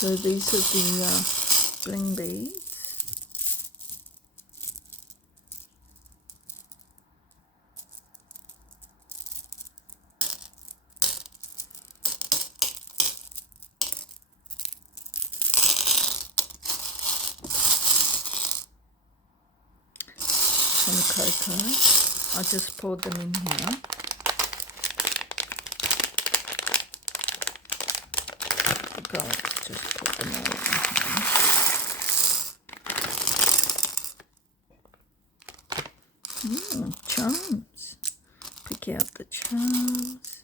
So these are the bling beads. Some cocoa. I just poured them in here. Go, just put them all in here. Charms. Pick out the charms.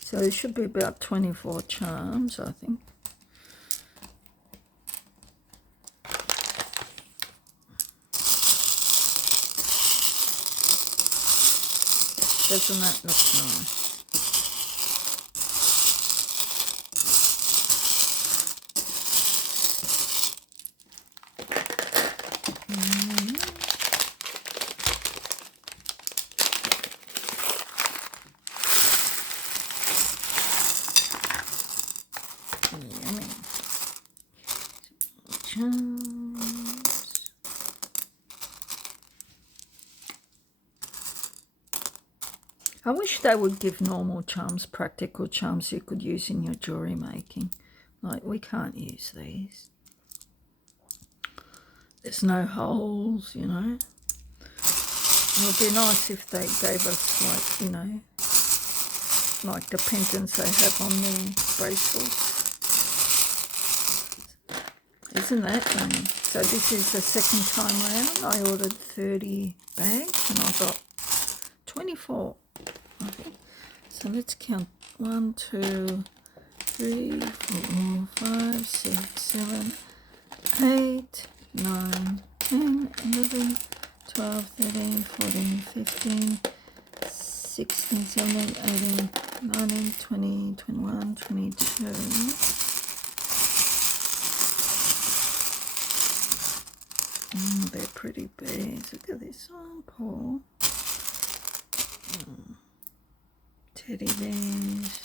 So it should be about 24 charms, I think. Doesn't that look nice? Yummy. Charms. I wish they would give normal charms, practical charms you could use in your jewelry making. Like, we can't use these. There's no holes, you know. It would be nice if they gave us, like, you know, like the pendants they have on their bracelets. Isn't that funny? So this is the second time round. I ordered 30 bags and I got 24. Okay. So let's count 1, 2, 3, 4, 5, 6, 7, 8, 9, 10, 11, 12, 13, 14, 15, 16, 17, 18, 19, 20, 21, 22. They're pretty beads. Look at this one, Paul. Teddy bears.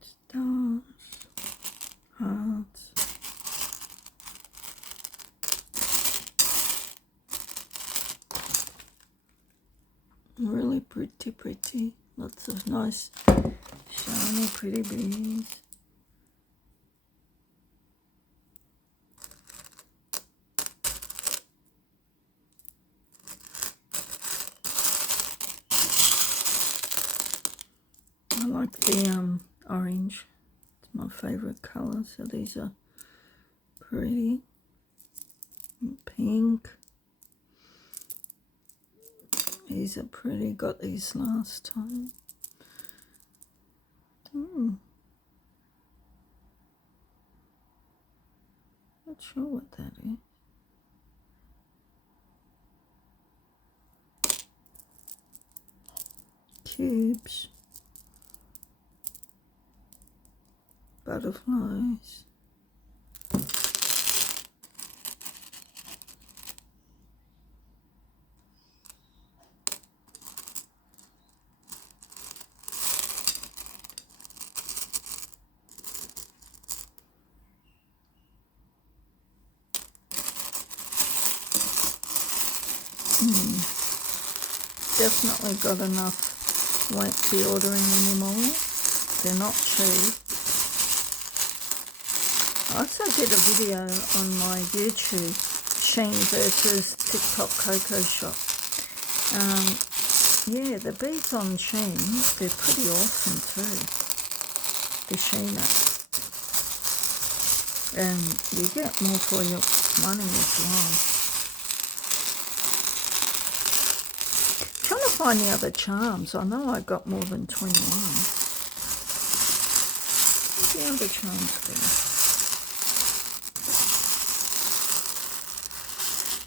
Stars. Hearts. Really pretty. Lots of nice, shiny, pretty beads. I like the orange. It's my favourite colour. So these are pretty. And pink. These are pretty. Got these last time. Not sure what that is. Cubes. Butterflies. Definitely got enough. Won't be ordering anymore. They're not cheap. I also did a video on my YouTube, Shein versus TikTok cocoshop. Yeah, the beads on Shein, they're pretty awesome too. The Shein app. And you get more for your money as well. Trying to find the other charms. I know I got more than 21. What's the other charms there?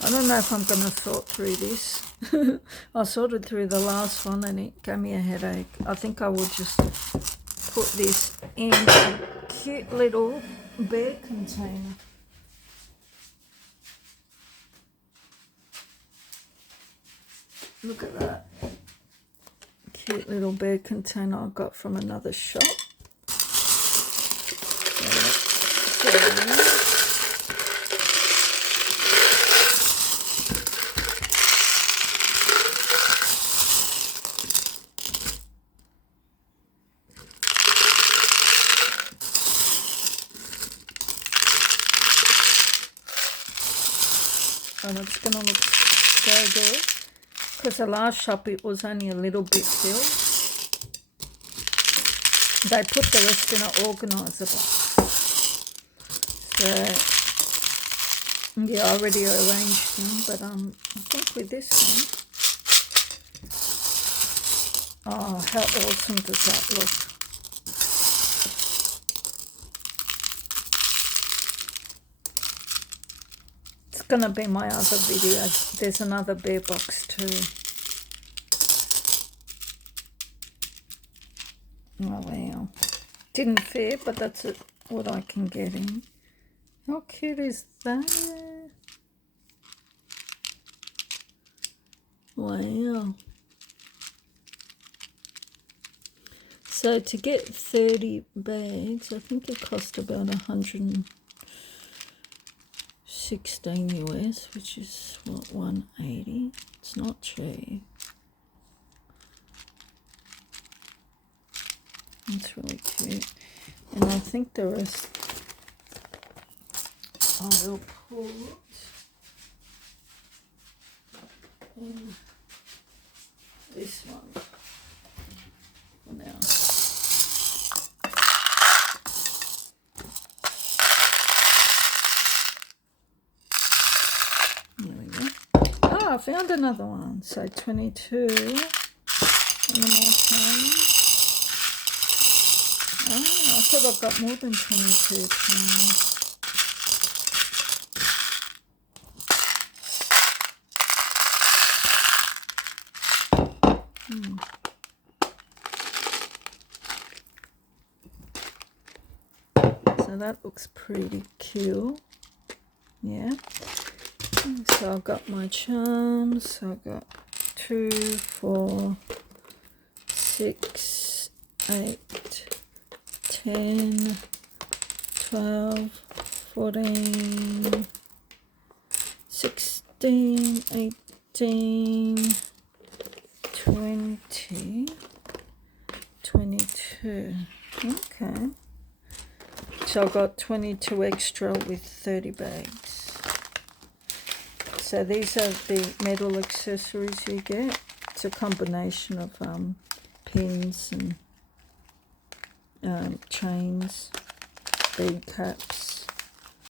I don't know if I'm going to sort through this. I sorted through the last one and it gave me a headache. I think I will just put this in a cute little bear container. Look at that. Cute little bear container I got from another shop. And it's going to look so good. Because the last shop, it was only a little bit filled. They put the rest in an organiser box. So, yeah, I already arranged them. But I think with this one, oh, how awesome does that look? It's going to be my other video. There's another bear box too. Oh wow. Didn't fit, but that's what I can get in. How cute is that? Wow. So to get 30 bags, I think it cost about 116 US, which is what, 180. It's not cheap. It's really cute. And I think the rest I will put in this one for now. There we go. Oh, I found another one. So 22 animal pounds. Oh, I thought I've got more than 22 pounds. So that looks pretty cute. Yeah. So I've got my charms. I've got 2, 4, 6, 8, 10, 12, 14, 16, 18, 20, 22. Okay. So I've got 22 extra with 30 bags. So these are the metal accessories you get. It's a combination of pins and chains, bead caps,